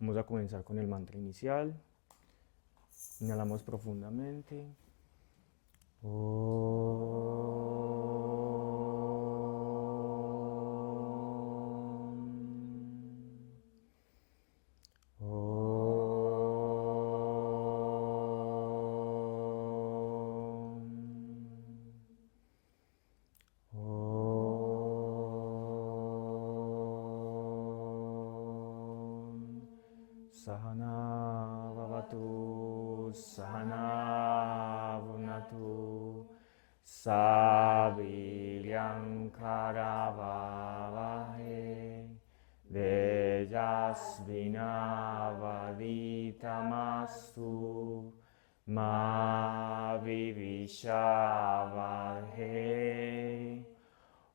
Vamos a comenzar con el mantra inicial. Inhalamos profundamente. Sahana Vavatu Sahana Vunatu Saviryam Karavavahe Tejasvinavaditamastu Ma Vivishavadhe.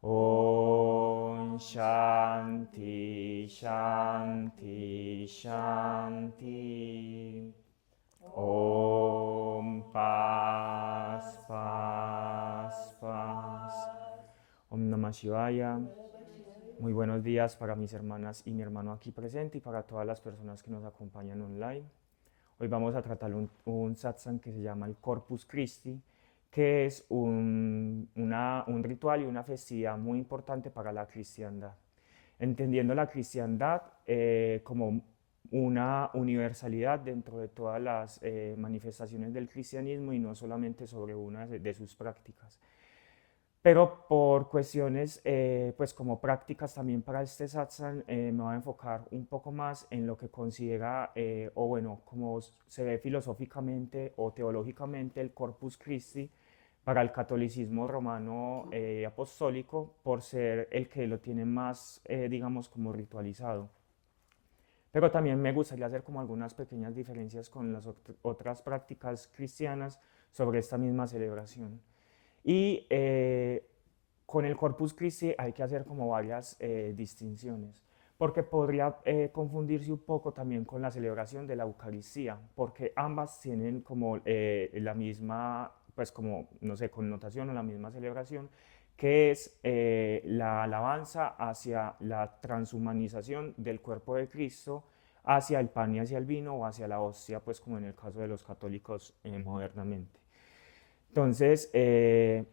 Om Shanti Shanti Shanti. Om Paz Paz Paz. Om Namah Shivaya. Muy buenos días para mis hermanas y mi hermano aquí presente y para todas las personas que nos acompañan online. Hoy vamos a tratar un satsang que se llama el Corpus Christi, que es un ritual y una festividad muy importante para la cristiandad. Entendiendo la cristiandad como una universalidad dentro de todas las manifestaciones del cristianismo y no solamente sobre una de sus prácticas. Pero por cuestiones, pues como prácticas también para este satsang, me voy a enfocar un poco más en lo que considera, o bueno, como se ve filosóficamente o teológicamente el Corpus Christi para el catolicismo romano apostólico, por ser el que lo tiene más, digamos, como ritualizado. Pero también me gustaría hacer como algunas pequeñas diferencias con las otras prácticas cristianas sobre esta misma celebración. Y con el Corpus Christi hay que hacer como varias distinciones, porque podría confundirse un poco también con la celebración de la Eucaristía, porque ambas tienen como la misma, pues como, no sé, connotación o la misma celebración, que es la alabanza hacia la transhumanización del cuerpo de Cristo, hacia el pan y hacia el vino o hacia la hostia, pues como en el caso de los católicos modernamente. Entonces,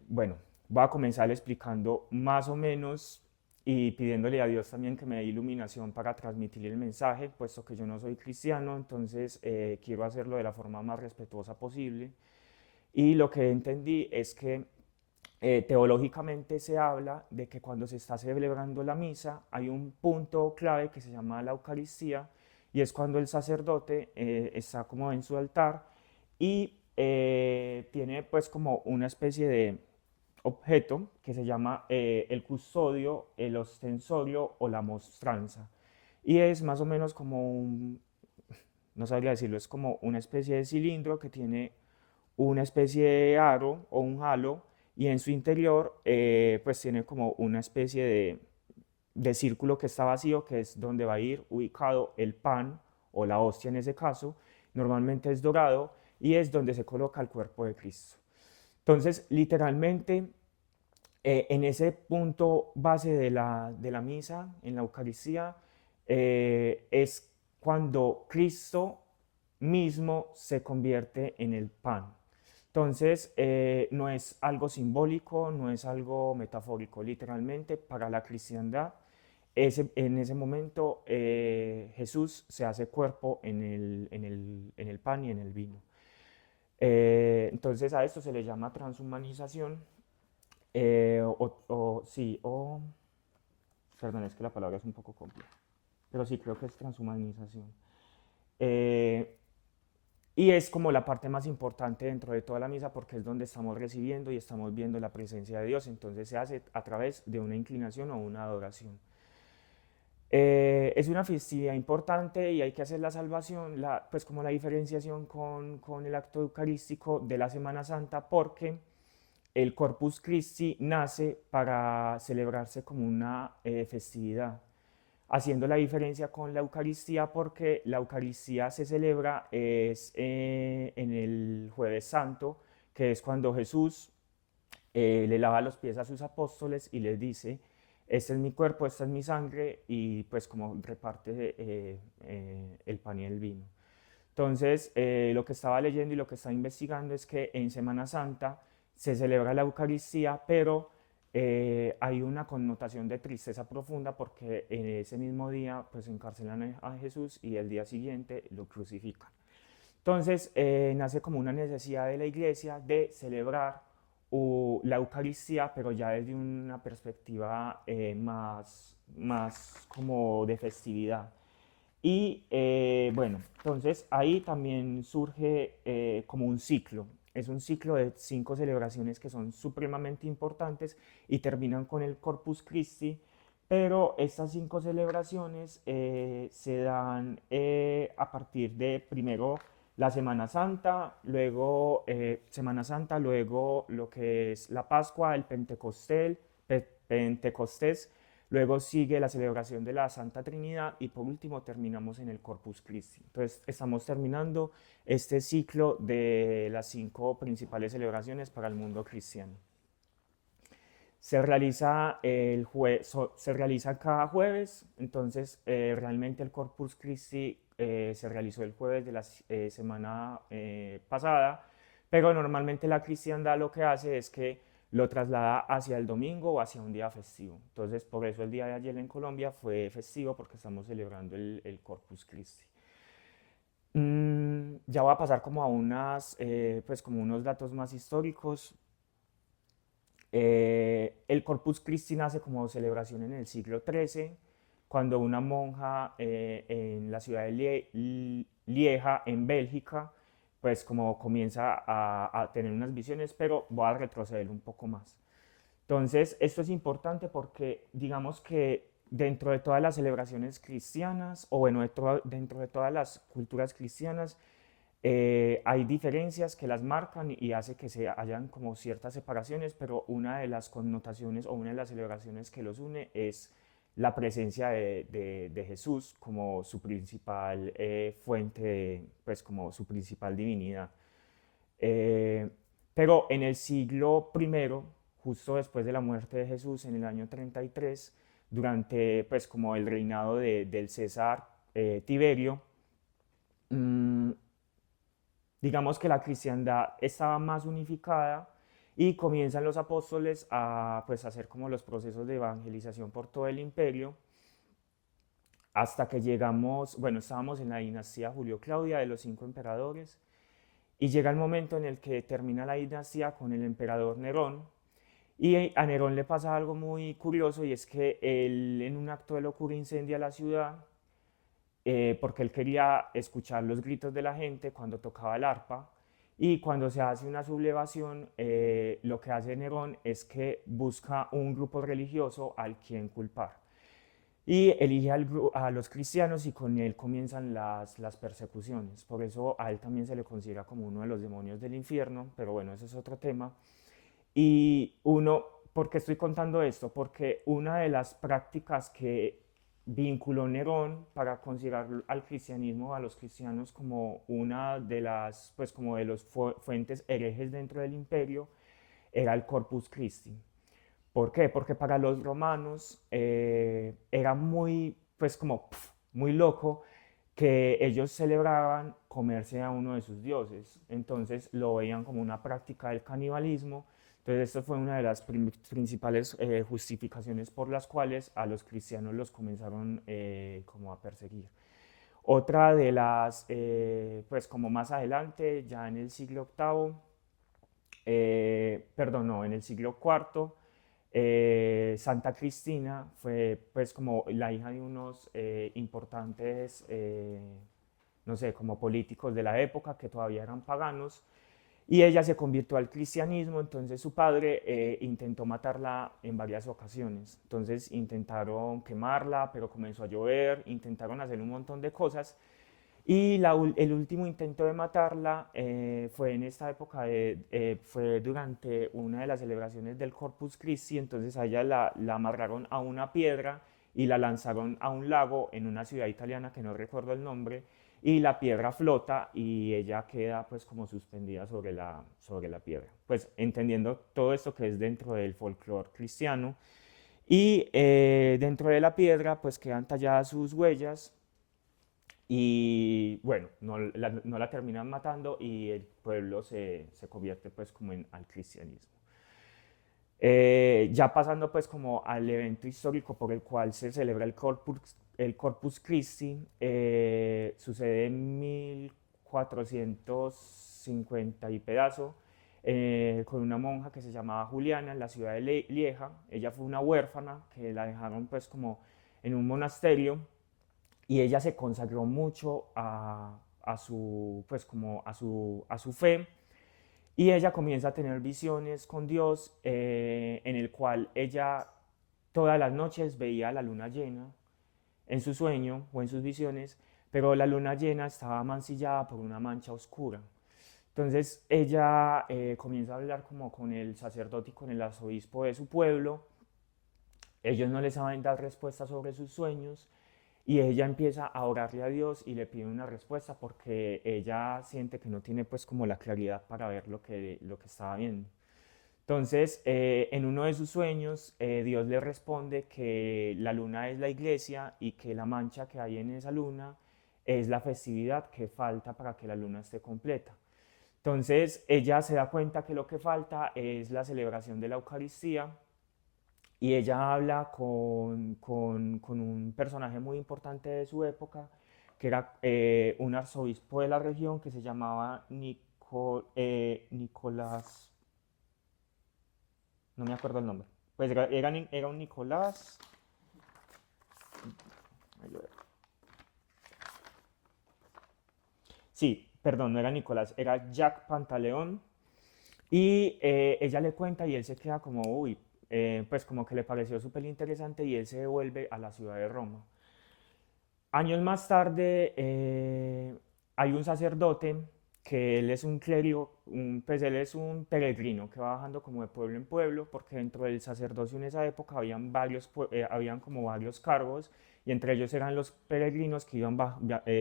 bueno, voy a comenzar explicando más o menos y pidiéndole a Dios también que me dé iluminación para transmitir el mensaje, puesto que yo no soy cristiano, entonces quiero hacerlo de la forma más respetuosa posible. Y lo que entendí es que teológicamente se habla de que cuando se está celebrando la misa hay un punto clave que se llama la Eucaristía y es cuando el sacerdote está como en su altar y tiene pues como una especie de objeto que se llama el custodio, el ostensorio o la mostranza. Y es más o menos como no sabría decirlo, es como una especie de cilindro que tiene una especie de aro o un halo y en su interior pues tiene como una especie de círculo que está vacío, que es donde va a ir ubicado el pan o la hostia en ese caso. Normalmente es dorado y es donde se coloca el cuerpo de Cristo. Entonces, literalmente, en ese punto base de la misa, en la Eucaristía, es cuando Cristo mismo se convierte en el pan. Entonces, no es algo simbólico, no es algo metafórico, literalmente para la cristiandad, en ese momento Jesús se hace cuerpo en el pan y en el vino. Entonces a esto se le llama transhumanización, sí, perdón, es que la palabra es un poco compleja, pero sí creo que es transhumanización. Eh, y es como la parte más importante dentro de toda la misa porque es donde estamos recibiendo y estamos viendo la presencia de Dios, entonces se hace a través de una inclinación o una adoración. Es una festividad importante y hay que hacer la salvación, pues como la diferenciación con el acto eucarístico de la Semana Santa porque el Corpus Christi nace para celebrarse como una festividad, haciendo la diferencia con la Eucaristía porque la Eucaristía se celebra en el Jueves Santo, que es cuando Jesús le lava los pies a sus apóstoles y les dice, este es mi cuerpo, esta es mi sangre, y pues como reparte el pan y el vino. Entonces, lo que estaba leyendo y lo que estaba investigando es que en Semana Santa se celebra la Eucaristía, pero hay una connotación de tristeza profunda porque en ese mismo día pues encarcelan a Jesús y el día siguiente lo crucifican. Entonces, nace como una necesidad de la iglesia de celebrar la Eucaristía, pero ya desde una perspectiva más como de festividad. Y bueno, entonces ahí también surge como un ciclo. Es un ciclo de 5 celebraciones que son supremamente importantes y terminan con el Corpus Christi, pero estas 5 celebraciones se dan a partir de primero la Semana Santa, luego lo que es la Pascua, el Pentecostés. Luego sigue la celebración de la Santa Trinidad y por último terminamos en el Corpus Christi. Entonces estamos terminando este ciclo de las 5 principales celebraciones para el mundo cristiano. Se realiza cada jueves, entonces realmente el Corpus Christi se realizó el jueves de la semana pasada, pero normalmente la cristiandad lo que hace es que lo traslada hacia el domingo o hacia un día festivo. Entonces por eso el día de ayer en Colombia fue festivo porque estamos celebrando el Corpus Christi. Ya voy a pasar como a pues como unos datos más históricos. El Corpus Christi nace como celebración en el siglo XIII, cuando una monja en la ciudad de Lieja, en Bélgica, pues como comienza a tener unas visiones, pero voy a retroceder un poco más. Entonces, esto es importante porque digamos que dentro de todas las celebraciones cristianas, o bueno, dentro de todas las culturas cristianas, hay diferencias que las marcan y hace que se hayan como ciertas separaciones, pero una de las connotaciones o una de las celebraciones que los une es la presencia de Jesús como su principal fuente, pues como su principal divinidad. Eh, pero en el siglo I, justo después de la muerte de Jesús, en el año 33, durante pues como el reinado del César Tiberio, mmm, digamos que la cristiandad estaba más unificada y comienzan los apóstoles a pues hacer como los procesos de evangelización por todo el imperio hasta que llegamos, bueno, estábamos en la dinastía Julio-Claudia de los 5 emperadores y llega el momento en el que termina la dinastía con el emperador Nerón y a Nerón le pasa algo muy curioso y es que él en un acto de locura incendia la ciudad porque él quería escuchar los gritos de la gente cuando tocaba el arpa y cuando se hace una sublevación, lo que hace Nerón es que busca un grupo religioso al quien culpar y elige a los cristianos y con él comienzan las persecuciones. Por eso a él también se le considera como uno de los demonios del infierno, pero bueno, ese es otro tema. Y ¿por qué estoy contando esto? Porque una de las prácticas que vinculó Nerón para considerar al cristianismo, a los cristianos como una de las, pues como de los fuentes herejes dentro del imperio, era el Corpus Christi. ¿Por qué? Porque para los romanos era muy, pues como muy loco que ellos celebraban comerse a uno de sus dioses. Entonces lo veían como una práctica del canibalismo. Entonces esta fue una de las principales justificaciones por las cuales a los cristianos los comenzaron como a perseguir. Otra de las, pues como más adelante, ya en el siglo octavo, perdón, no, en el siglo cuarto, Santa Cristina fue pues como la hija de unos importantes, no sé, como políticos de la época que todavía eran paganos y ella se convirtió al cristianismo, entonces su padre intentó matarla en varias ocasiones, entonces intentaron quemarla, pero comenzó a llover, intentaron hacer un montón de cosas y el último intento de matarla fue en esta época, fue durante una de las celebraciones del Corpus Christi, entonces a ella la amarraron a una piedra y la lanzaron a un lago en una ciudad italiana que no recuerdo el nombre, y la piedra flota y ella queda pues como suspendida sobre la piedra. Pues entendiendo todo esto que es dentro del folclore cristiano, Y dentro de la piedra pues quedan talladas sus huellas y bueno, no la terminan matando y el pueblo se convierte pues como al cristianismo. Ya pasando pues como al evento histórico por el cual se celebra el Corpus Christi, sucede en 1450 y pedazo, con una monja que se llamaba Juliana en la ciudad de Lieja. Ella fue una huérfana que la dejaron pues como en un monasterio y ella se consagró mucho a su, pues como a su fe y ella comienza a tener visiones con Dios, en el cual ella todas las noches veía la luna llena en su sueño o en sus visiones, pero la luna llena estaba mancillada por una mancha oscura. Entonces ella comienza a hablar como con el sacerdote y con el arzobispo de su pueblo. Ellos no le saben dar respuesta sobre sus sueños y ella empieza a orarle a Dios y le pide una respuesta porque ella siente que no tiene pues como la claridad para ver lo que estaba viendo. Entonces, en uno de sus sueños, Dios le responde que la luna es la iglesia y que la mancha que hay en esa luna es la festividad que falta para que la luna esté completa. Entonces, ella se da cuenta que lo que falta es la celebración de la Eucaristía y ella habla con un personaje muy importante de su época, que era un arzobispo de la región que se llamaba Nicolás, no me acuerdo el nombre, pues era un Nicolás, sí, perdón, no era Nicolás, era Jack Pantaleón, y ella le cuenta y él se queda como, uy, pues como que le pareció súper interesante y él se devuelve a la ciudad de Roma. Años más tarde hay un sacerdote que él es un clérigo, pues él es un peregrino que va bajando como de pueblo en pueblo, porque dentro del sacerdocio en esa época habían como varios cargos, y entre ellos eran los peregrinos que iban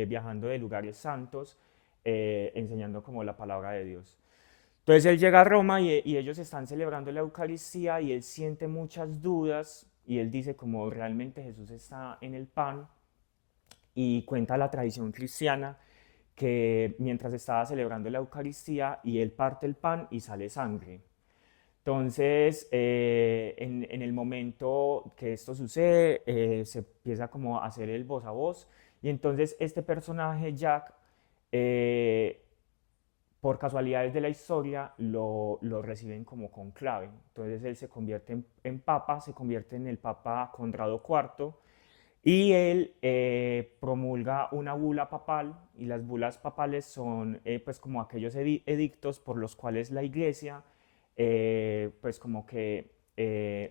viajando de lugares santos, enseñando como la palabra de Dios. Entonces él llega a Roma y ellos están celebrando la Eucaristía y él siente muchas dudas y él dice como realmente Jesús está en el pan, y cuenta la tradición cristiana que mientras estaba celebrando la Eucaristía y él parte el pan y sale sangre. Entonces, en el momento que esto sucede, se empieza como a hacer el voz a voz y entonces este personaje, Jack, eh, por casualidades de la historia, lo reciben como conclave. Entonces él se convierte en papa, se convierte en el papa Conrado IV y él promulga una bula papal y las bulas papales son pues como aquellos edictos por los cuales la iglesia pues como que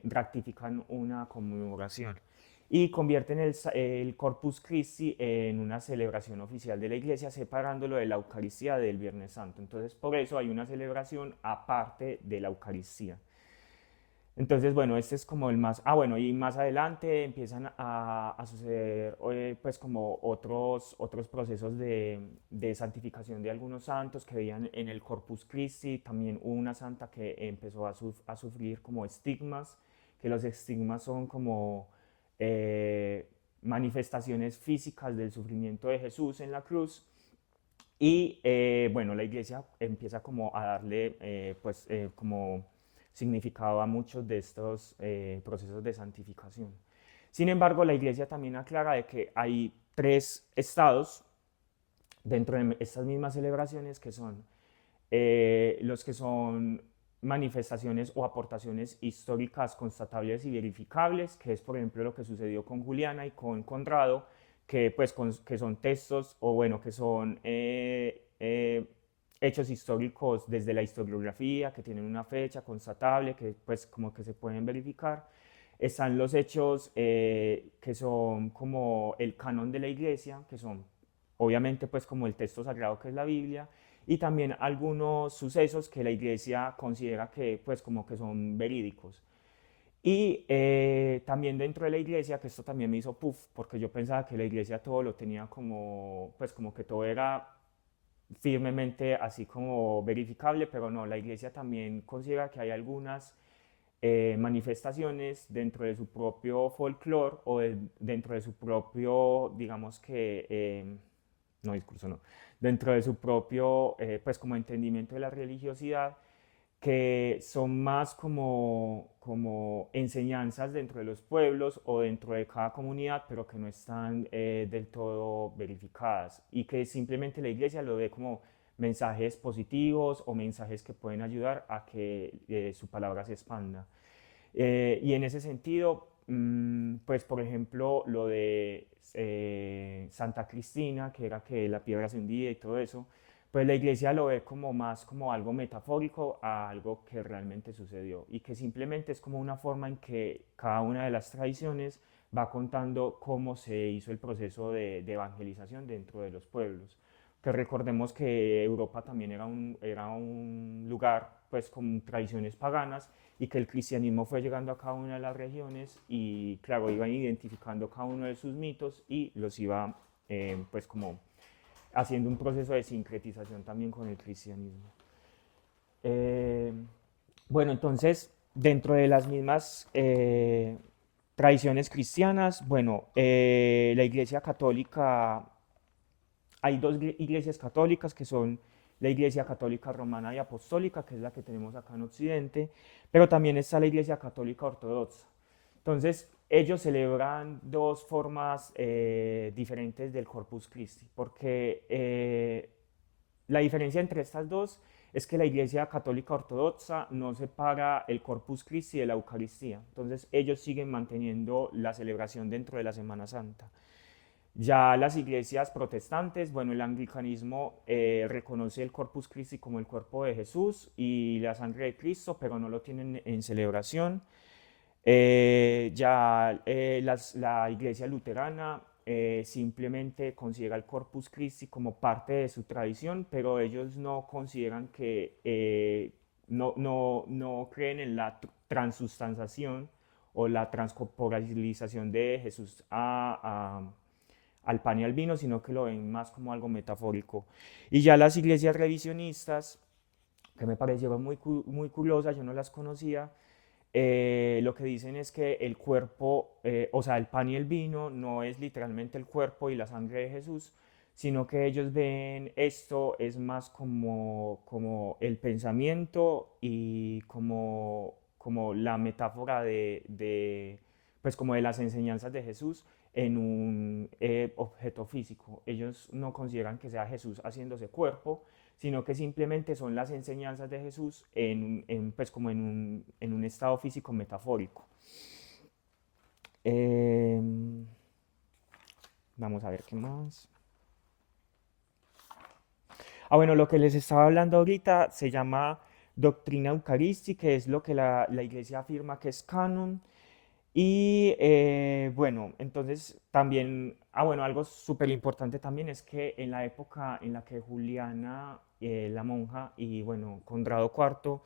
ratifican una conmemoración y convierten el Corpus Christi en una celebración oficial de la iglesia, separándolo de la Eucaristía del Viernes Santo. Entonces por eso hay una celebración aparte de la Eucaristía. Entonces, bueno, este es como el más, bueno, y más adelante empiezan a suceder pues como otros procesos de santificación de algunos santos que veían en el Corpus Christi. También hubo una santa que empezó a sufrir como estigmas, que los estigmas son como eh, manifestaciones físicas del sufrimiento de Jesús en la cruz. Y bueno, la iglesia empieza como a darle pues como significado a muchos de estos procesos de santificación. Sin embargo, la iglesia también aclara de que hay tres estados dentro de estas mismas celebraciones que son los que son manifestaciones o aportaciones históricas constatables y verificables, que es por ejemplo lo que sucedió con Juliana y con Conrado, que, pues, que son textos o bueno, que son hechos históricos desde la historiografía, que tienen una fecha constatable, que pues como que se pueden verificar. Están los hechos que son como el canon de la iglesia, que son obviamente pues como el texto sagrado que es la Biblia, y también algunos sucesos que la iglesia considera que pues como que son verídicos. Y también dentro de la iglesia, que esto también me hizo puff, porque yo pensaba que la iglesia todo lo tenía como, pues como que todo era firmemente así como verificable, pero no, la iglesia también considera que hay algunas manifestaciones dentro de su propio folclore o dentro de su propio, digamos que, no discurso, no, dentro de su propio, pues como entendimiento de la religiosidad, que son más como enseñanzas dentro de los pueblos o dentro de cada comunidad, pero que no están del todo verificadas y que simplemente la iglesia lo ve como mensajes positivos o mensajes que pueden ayudar a que su palabra se expanda. Y en ese sentido, pues por ejemplo, lo de Santa Cristina, que era que la piedra se hundía y todo eso, pues la iglesia lo ve como más como algo metafórico a algo que realmente sucedió y que simplemente es como una forma en que cada una de las tradiciones va contando cómo se hizo el proceso de evangelización dentro de los pueblos. Que recordemos que Europa también era un lugar pues con tradiciones paganas y que el cristianismo fue llegando a cada una de las regiones y claro, iban identificando cada uno de sus mitos y los iba pues como haciendo un proceso de sincretización también con el cristianismo. Eh, bueno, entonces, dentro de las mismas tradiciones cristianas, bueno, la Iglesia Católica, hay dos iglesias católicas que son la Iglesia Católica Romana y Apostólica, que es la que tenemos acá en Occidente, pero también está la Iglesia Católica Ortodoxa. Entonces, ellos celebran dos formas diferentes del Corpus Christi, porque la diferencia entre estas dos es que la Iglesia Católica Ortodoxa no separa el Corpus Christi de la Eucaristía. Entonces, ellos siguen manteniendo la celebración dentro de la Semana Santa. Ya las iglesias protestantes, bueno, el anglicanismo reconoce el Corpus Christi como el cuerpo de Jesús y la sangre de Cristo, pero no lo tienen en celebración. La iglesia luterana simplemente considera el Corpus Christi como parte de su tradición, pero ellos no consideran que, no creen en la transustanciación o la transcorporalización de Jesús al pan y al vino, sino que lo ven más como algo metafórico. Y ya las iglesias revisionistas, que me parecieron muy curiosas, yo no las conocía, lo que dicen es que el cuerpo, o sea, el pan y el vino no es literalmente el cuerpo y la sangre de Jesús, sino que ellos ven esto es más como el pensamiento y como la metáfora pues como de las enseñanzas de Jesús en un objeto físico. Ellos no consideran que sea Jesús haciéndose cuerpo, sino que simplemente son las enseñanzas de Jesús pues como en un estado físico metafórico. Vamos a ver qué más. Bueno, lo que les estaba hablando ahorita se llama doctrina eucarística, que es lo que la iglesia afirma que es canon. Y bueno, entonces también, bueno, algo súper importante también es que en la época en la que Juliana, la monja, y bueno, Conrado IV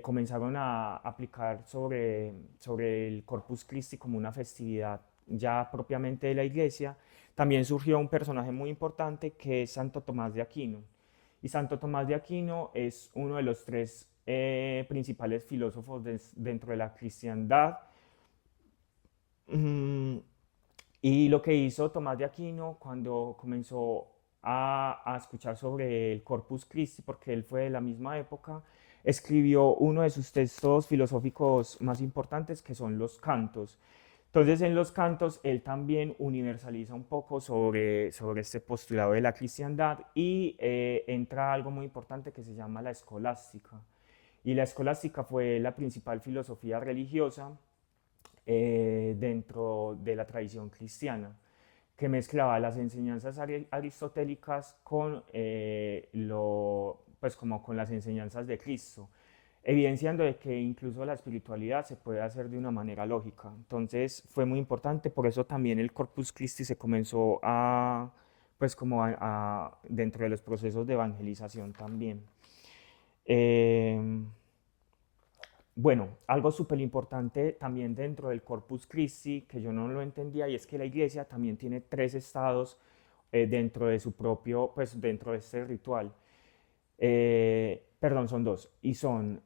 comenzaron a aplicar sobre el Corpus Christi como una festividad ya propiamente de la iglesia, también surgió un personaje muy importante que es Santo Tomás de Aquino. Y Santo Tomás de Aquino es uno de los tres principales filósofos dentro de la cristiandad. Mm, y lo que hizo Tomás de Aquino cuando comenzó a escuchar sobre el Corpus Christi, porque él fue de la misma época, escribió uno de sus textos filosóficos más importantes, que son los cantos. Entonces, en los cantos, él también universaliza un poco sobre este postulado de la cristiandad y entra algo muy importante que se llama la escolástica. Y la escolástica fue la principal filosofía religiosa dentro de la tradición cristiana, que mezclaba las enseñanzas aristotélicas pues como con las enseñanzas de Cristo, evidenciando de que incluso la espiritualidad se puede hacer de una manera lógica. Entonces fue muy importante, por eso también el Corpus Christi se comenzó pues como dentro de los procesos de evangelización también. Eh, bueno, algo súper importante también dentro del Corpus Christi, que yo no lo entendía, y es que la iglesia también tiene tres estados dentro de su propio, pues dentro de este ritual. Perdón, son dos, y son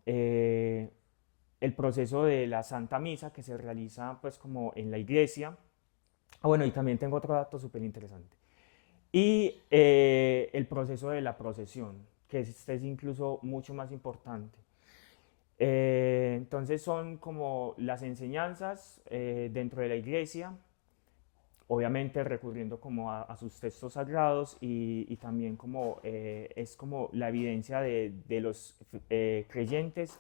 el proceso de la Santa Misa que se realiza pues como en la iglesia. Ah, bueno, y también tengo otro dato súper interesante. Y el proceso de la procesión, que este es incluso mucho más importante. Entonces son como las enseñanzas dentro de la iglesia, obviamente recurriendo como a sus textos sagrados y también como es como la evidencia de los creyentes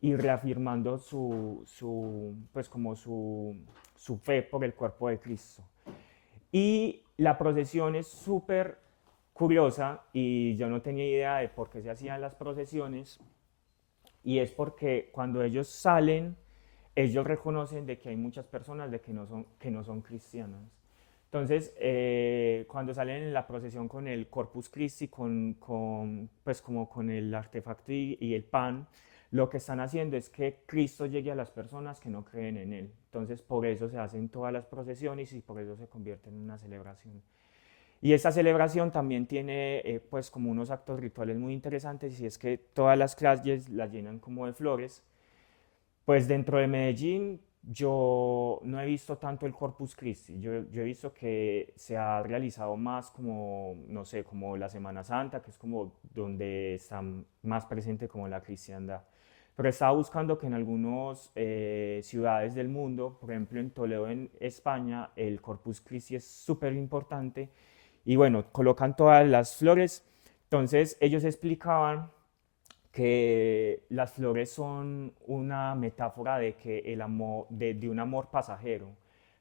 y reafirmando pues como su fe por el cuerpo de Cristo. Y la procesión es súper curiosa y yo no tenía idea de por qué se hacían las procesiones, y es porque cuando ellos salen, ellos reconocen de que hay muchas personas de que no son cristianas. Entonces, cuando salen en la procesión con el Corpus Christi, pues como con el artefacto y el pan, lo que están haciendo es que Cristo llegue a las personas que no creen en Él. Entonces, por eso se hacen todas las procesiones y por eso se convierte en una celebración. Y esta celebración también tiene pues como unos actos rituales muy interesantes, y es que todas las calles las llenan como de flores. Pues dentro de Medellín yo no he visto tanto el Corpus Christi, yo he visto que se ha realizado más como, no sé, como la Semana Santa, que es como donde está más presente como la cristiandad. Pero estaba buscando que en algunas ciudades del mundo, por ejemplo en Toledo, en España, el Corpus Christi es súper importante y bueno, colocan todas las flores. Entonces ellos explicaban que las flores son una metáfora de que el amor, de un amor pasajero,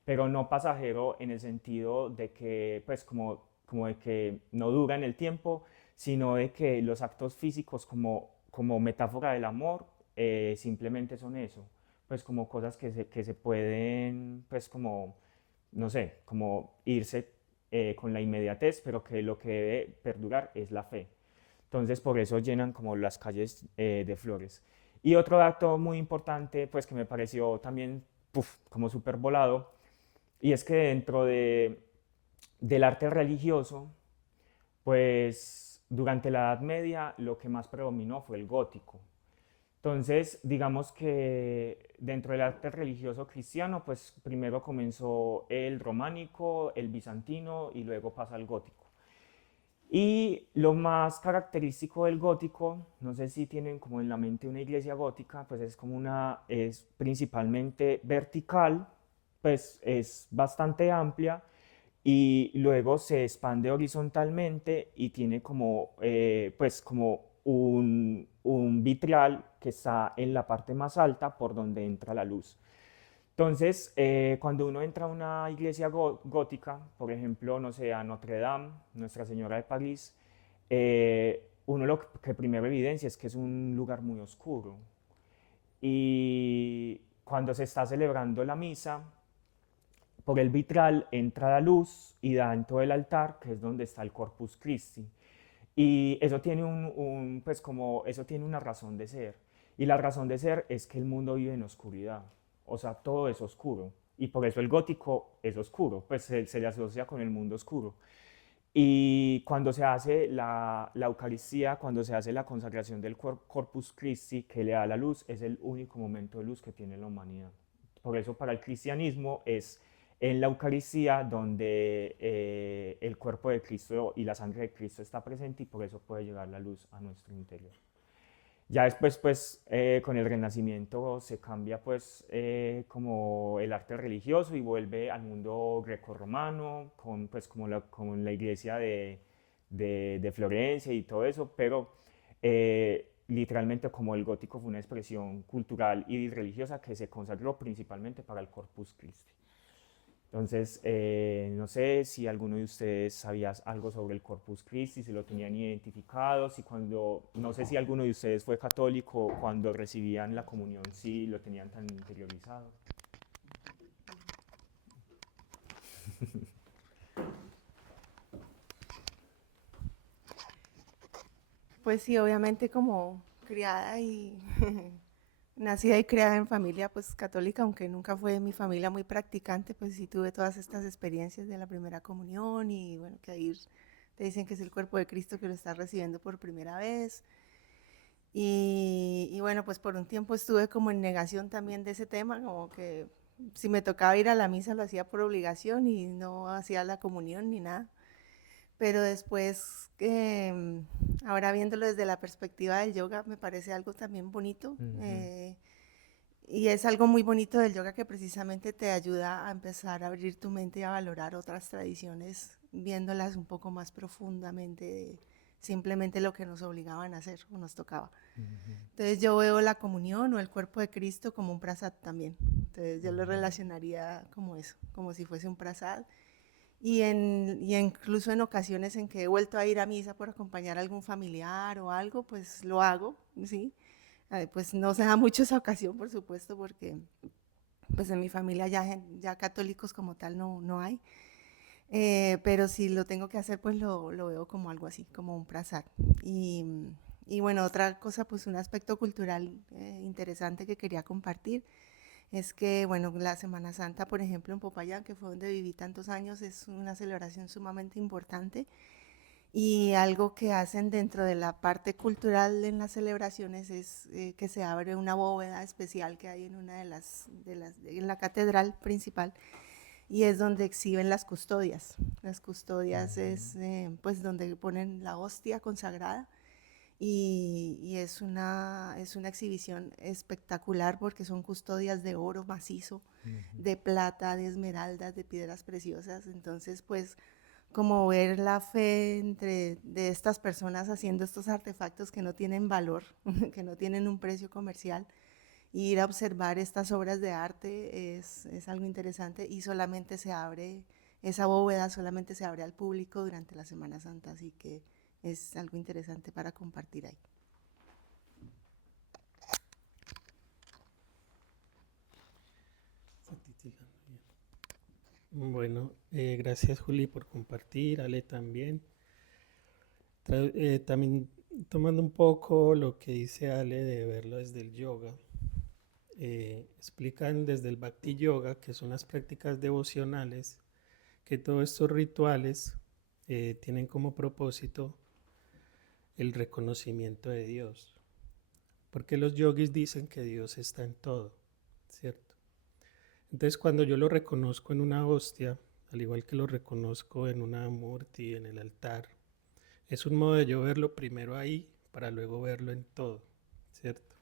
pero no pasajero en el sentido de que, pues como de que no dura en el tiempo, sino de que los actos físicos como metáfora del amor simplemente son eso, pues como cosas que se pueden, pues como, no sé, como irse con la inmediatez, pero que lo que debe perdurar es la fe. Entonces por eso llenan como las calles de flores. Y otro dato muy importante, pues que me pareció también como súper volado, y es que del arte religioso, pues durante la Edad Media lo que más predominó fue el gótico. Entonces, digamos que dentro del arte religioso cristiano, pues primero comenzó el románico, el bizantino y luego pasa al gótico. Y lo más característico del gótico, no sé si tienen como en la mente una iglesia gótica, pues es como es principalmente vertical, pues es bastante amplia y luego se expande horizontalmente y tiene como, pues como un vitral que está en la parte más alta por donde entra la luz. Entonces, cuando uno entra a una iglesia gótica, por ejemplo, no sé, a Notre Dame, Nuestra Señora de París, uno lo que primero evidencia es que es un lugar muy oscuro. Y cuando se está celebrando la misa, por el vitral entra la luz y da en todo el altar, que es donde está el Corpus Christi. Y eso tiene pues como, eso tiene una razón de ser. Y la razón de ser es que el mundo vive en oscuridad. O sea, todo es oscuro. Y por eso el gótico es oscuro, pues se le asocia con el mundo oscuro. Y cuando se hace la Eucaristía, cuando se hace la consagración del Corpus Christi que le da la luz, es el único momento de luz que tiene la humanidad. Por eso para el cristianismo es en la Eucaristía donde el cuerpo de Cristo y la sangre de Cristo está presente, y por eso puede llegar la luz a nuestro interior. Ya después, pues, con el Renacimiento se cambia, pues, como el arte religioso y vuelve al mundo grecorromano, pues, como la iglesia de Florencia y todo eso, pero literalmente como el gótico fue una expresión cultural y religiosa que se consagró principalmente para el Corpus Christi. Entonces, no sé si alguno de ustedes sabía algo sobre el Corpus Christi, si lo tenían identificado, no sé si alguno de ustedes fue católico cuando recibían la comunión, si lo tenían tan interiorizado. Pues sí, obviamente como criada y nacida y criada en familia pues católica, aunque nunca fue mi familia muy practicante, pues sí tuve todas estas experiencias de la primera comunión y bueno, que ahí te dicen que es el cuerpo de Cristo que lo estás recibiendo por primera vez. Y bueno, pues por un tiempo estuve como en negación también de ese tema, como que si me tocaba ir a la misa lo hacía por obligación y no hacía la comunión ni nada. Pero después, ahora viéndolo desde la perspectiva del yoga, me parece algo también bonito. Ujú, Y es algo muy bonito del yoga que precisamente te ayuda a empezar a abrir tu mente y a valorar otras tradiciones, viéndolas un poco más profundamente de simplemente lo que nos obligaban a hacer o nos tocaba. ujú, Entonces yo veo la comunión o el cuerpo de Cristo como un prasad también. Entonces yo lo ujú, relacionaría como eso, como si fuese un prasad. Y incluso en ocasiones en que he vuelto a ir a misa por acompañar a algún familiar o algo, pues lo hago, ¿sí? Pues no se da mucho esa ocasión, por supuesto, porque pues en mi familia ya católicos como tal no hay. Pero si lo tengo que hacer, pues lo veo como algo así, como un prasad. Y, y bueno, otra cosa, pues un aspecto cultural interesante que quería compartir es que, bueno, la Semana Santa, por ejemplo, en Popayán, que fue donde viví tantos años, es una celebración sumamente importante y algo que hacen dentro de la parte cultural en las celebraciones es que se abre una bóveda especial que hay en una en la catedral principal y es donde exhiben las custodias. Las custodias ujú, es pues donde ponen la hostia consagrada y es una exhibición espectacular porque son custodias de oro macizo, ujú. de plata, de esmeraldas, de piedras preciosas. Entonces, pues, como ver la fe de estas personas haciendo estos artefactos que no tienen valor, que no tienen un precio comercial, y ir a observar estas obras de arte es algo interesante y solamente se abre, esa bóveda solamente se abre al público durante la Semana Santa, así que es algo interesante para compartir ahí. Está titilando bien. Bueno, gracias Juli por compartir, Ale también. También tomando un poco lo que dice Ale de verlo desde el yoga, explican desde el Bhakti Yoga, que son las prácticas devocionales, que todos estos rituales tienen como propósito el reconocimiento de Dios, porque los yogis dicen que Dios está en todo, ¿cierto? Entonces cuando yo lo reconozco en una hostia, al igual que lo reconozco en una murti, en el altar, es un modo de yo verlo primero ahí para luego verlo en todo, ¿cierto?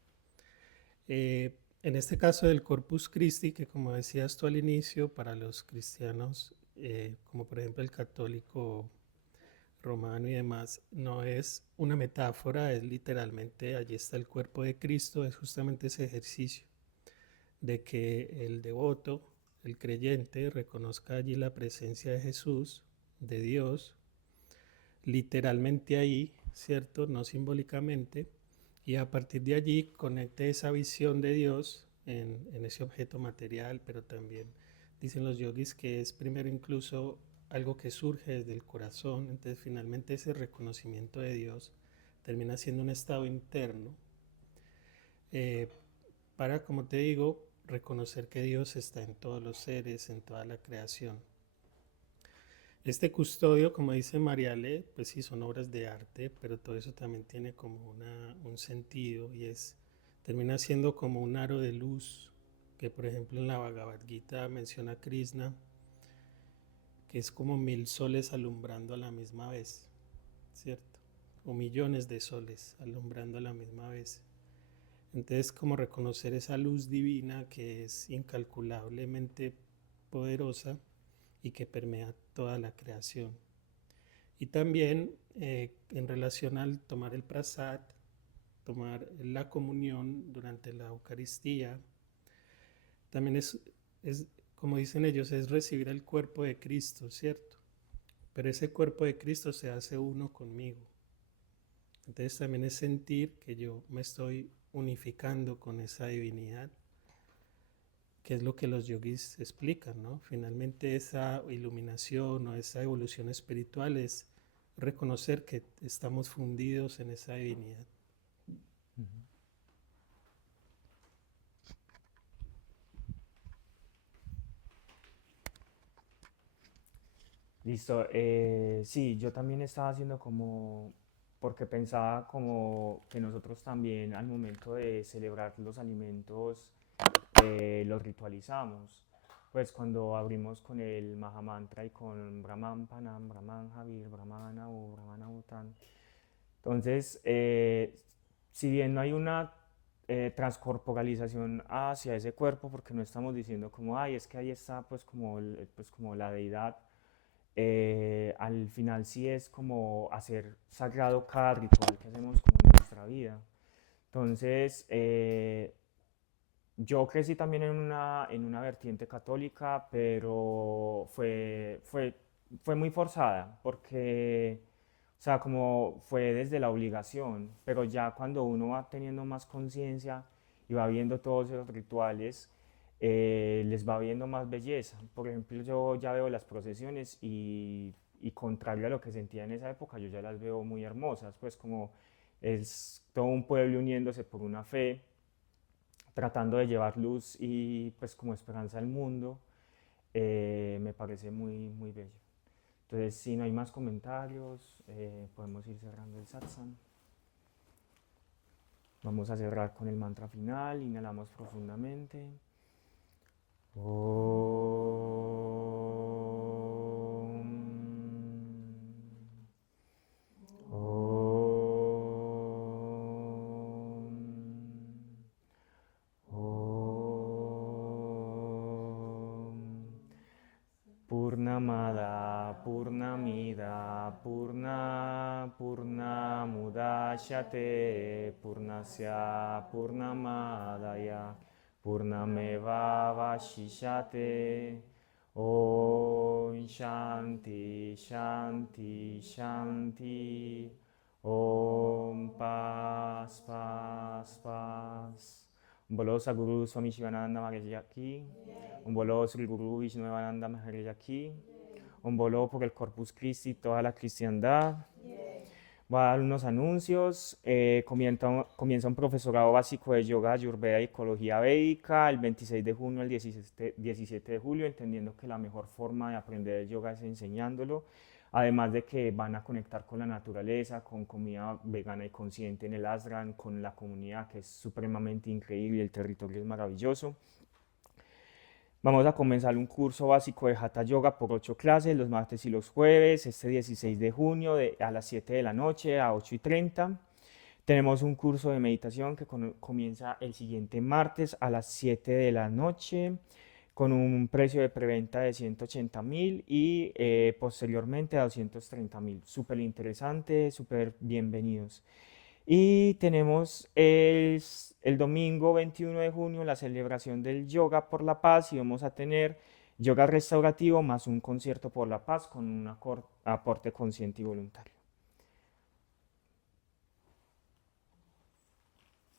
En este caso del Corpus Christi, que como decías tú al inicio, para los cristianos, como por ejemplo el católico romano y demás, no es una metáfora, es literalmente allí está el cuerpo de Cristo, es justamente ese ejercicio de que el devoto, el creyente, reconozca allí la presencia de Jesús, de Dios, literalmente ahí, ¿cierto? No simbólicamente, y a partir de allí conecte esa visión de Dios en ese objeto material, pero también dicen los yogis que es primero incluso algo que surge desde el corazón, entonces finalmente ese reconocimiento de Dios termina siendo un estado interno eh, para, como te digo, reconocer que Dios está en todos los seres, en toda la creación. Este custodio, como dice Mariale, pues sí son obras de arte, pero todo eso también tiene como un sentido y termina siendo como un aro de luz, que por ejemplo en la Bhagavad Gita menciona a Krishna, que es como 1000 soles alumbrando a la misma vez, ¿cierto? O millones de soles alumbrando a la misma vez. Entonces, como reconocer esa luz divina que es incalculablemente poderosa y que permea toda la creación. Y también en relación al tomar el prasad, tomar la comunión durante la Eucaristía, también es, como dicen ellos, es recibir el cuerpo de Cristo, ¿cierto? Pero ese cuerpo de Cristo se hace uno conmigo. Entonces también es sentir que yo me estoy unificando con esa divinidad, que es lo que los yogis explican, ¿no? Finalmente esa iluminación o esa evolución espiritual es reconocer que estamos fundidos en esa divinidad. Ujú. Listo. Sí, yo también estaba haciendo como porque pensaba como que nosotros también al momento de celebrar los alimentos los ritualizamos. Pues cuando abrimos con el Mahamantra y con Brahman Panam, Brahman Javir, Brahman Abu, Brahman Abutan. Entonces, si bien no hay una transcorporalización hacia ese cuerpo, porque no estamos diciendo como, ay, es que ahí está pues como la deidad, al final sí es como hacer sagrado cada ritual que hacemos como en nuestra vida. Entonces, yo crecí también en una vertiente católica, pero fue muy forzada, porque, o sea, como fue desde la obligación, pero ya cuando uno va teniendo más conciencia y va viendo todos esos rituales, les va viendo más belleza. Por ejemplo, yo ya veo las procesiones y contrario a lo que sentía en esa época, yo ya las veo muy hermosas, pues como es todo un pueblo uniéndose por una fe, tratando de llevar luz y pues como esperanza al mundo, me parece muy bello. Entonces, si no hay más comentarios, podemos ir cerrando el satsang. Vamos a cerrar con el mantra final, inhalamos profundamente. Purnamada Purnamida Purnamudachyate Purnasya Purnamadaya Purnameva Vashishyate. Om Shanti Shanti Shanti. Om Paz Paz Paz. Bolo Sadhguru Swami Shivananda Maharaj Ki. Un bolo Sri Guru Vishnudevananda Maharaj Ki. Un bolo por el Corpus Christi, toda la cristiandad. Voy a dar unos anuncios. Comienza un profesorado básico de yoga, ayurveda y ecología védica el 26 de junio al 17 de julio, entendiendo que la mejor forma de aprender el yoga es enseñándolo. Además de que van a conectar con la naturaleza, con comida vegana y consciente en el ashram, con la comunidad que es supremamente increíble, el territorio es maravilloso. Vamos a comenzar un curso básico de Hatha Yoga por 8 clases, los martes y los jueves, este 16 de junio a las 7 de la noche a 8:30. Tenemos un curso de meditación que comienza el siguiente martes a las 7 de la noche con un precio de preventa de 180.000 y posteriormente a 230.000. Súper interesante, súper bienvenidos. Y tenemos el domingo 21 de junio la celebración del Yoga por la Paz y vamos a tener yoga restaurativo más un concierto por la paz con un aporte consciente y voluntario.